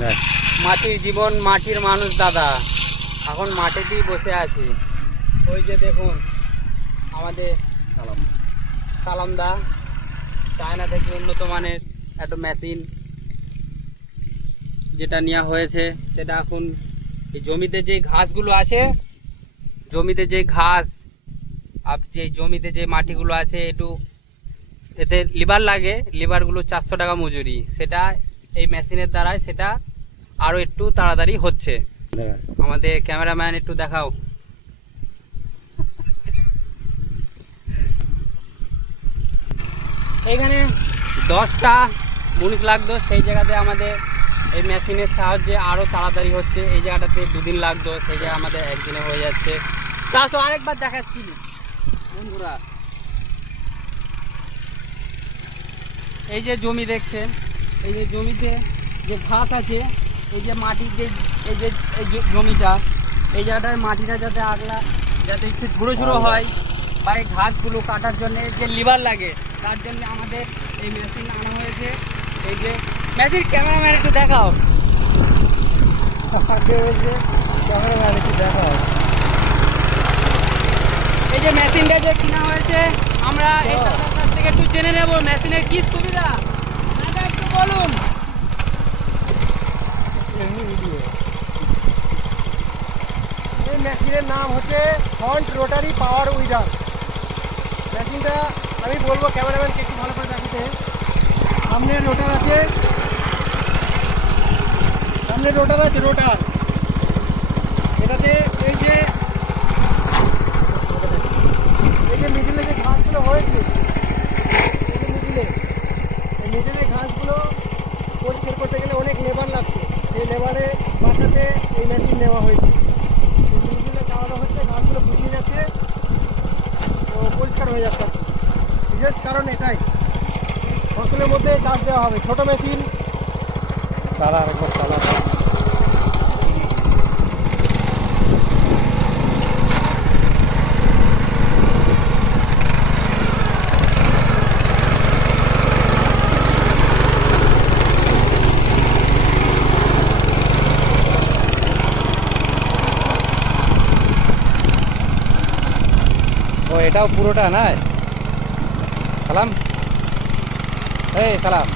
দেখ মাটির জীবন, মাটির মানুষ দাদা। এখন মাটিতেই বসে আছি। ওই যে দেখুন আমাদের সালাম। সালাম দা চায়না থেকে উন্নত মানের একটা মেশিন যেটা নেওয়া হয়েছে, সেটা এখন এই জমিতে যে ঘাসগুলো আছে, জমিতে যে ঘাস আর যে জমিতে যে মাটিগুলো আছে, একটু এতে লিভার লাগে, লিভারগুলো 400 টাকা মজুরি, সেটা এই মেশিনের দ্বারাই সেটা আরও একটু তাড়াতাড়ি হচ্ছে। দেখ আমাদের ক্যামেরাম্যান একটু দেখাও। এখানে 10টা মুনিশ লাগতো, সেই জায়গাতে আমাদের এই মেশিনের সাহায্যে আরও তাড়াতাড়ি হচ্ছে। এই জায়গাটাতে 2 দিন লাগতো, সেই জায়গায় আমাদের একদিনে হয়ে যাচ্ছে। প্লাস আরেকবার দেখাচ্ছি বন্ধুরা, এই যে জমি দেখছেন, এই যে জমিতে যে ঘাস আছে, এই যে মাটির যে এই যে জমিটা, এই জায়গাটায় মাটিটা যাতে আগলা, যাতে একটু ঝুড়ো ঝুড়ো হয়, বা এই ঘাসগুলো কাটার জন্য যে লিভার লাগে, তার জন্য আমাদের এই মেশিন আনা হয়েছে। এই যে মেশিন, ক্যামেরাম্যান একটু দেখাও। ক্যামেরাম্যান একটু দেখাও। এই যে মেশিনটা যে কেনা হয়েছে, আমরা এই দাদার কাছ থেকে একটু জেনে নেব মেশিনের কি সুবিধা। দাদা একটু বলুন। এই মেশিনের নাম হচ্ছে ফ্রন্ট রোটারি পাওয়ার উইডার। মেশিনটা আমি বলবো ক্যামেরাম্যানকে একটু ভালো করে দেখাতে। সামনে রোটার আছে, সামনে রোটার আছে, রোটার এটাতে এই যে মিডিলে যে ঘাসগুলো হয়েছে, এই মিডিলে ঘাসগুলো পরিষ্কার করতে গেলে অনেক লেবার লাগছে, সেই লেবারে বাঁচাতে এই মেশিন নেওয়া হয়েছে। মিডিলে চালানো হচ্ছে, ঘাসগুলো ফুটিয়ে যাচ্ছে, তো পরিষ্কার হয়ে যাচ্ছে। বিশেষ কারণ এটাই, ফসলের মধ্যে চাষ দেওয়া হবে। ছোট মেশিন চালা একবার চালা। ও এটাও পুরোটা না? সালাম, এই সালাম,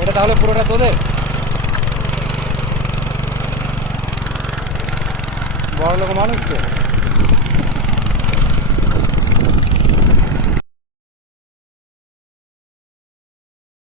এটা তাহলে পুরোটা তোদের? বড় লোক মানুষ তো।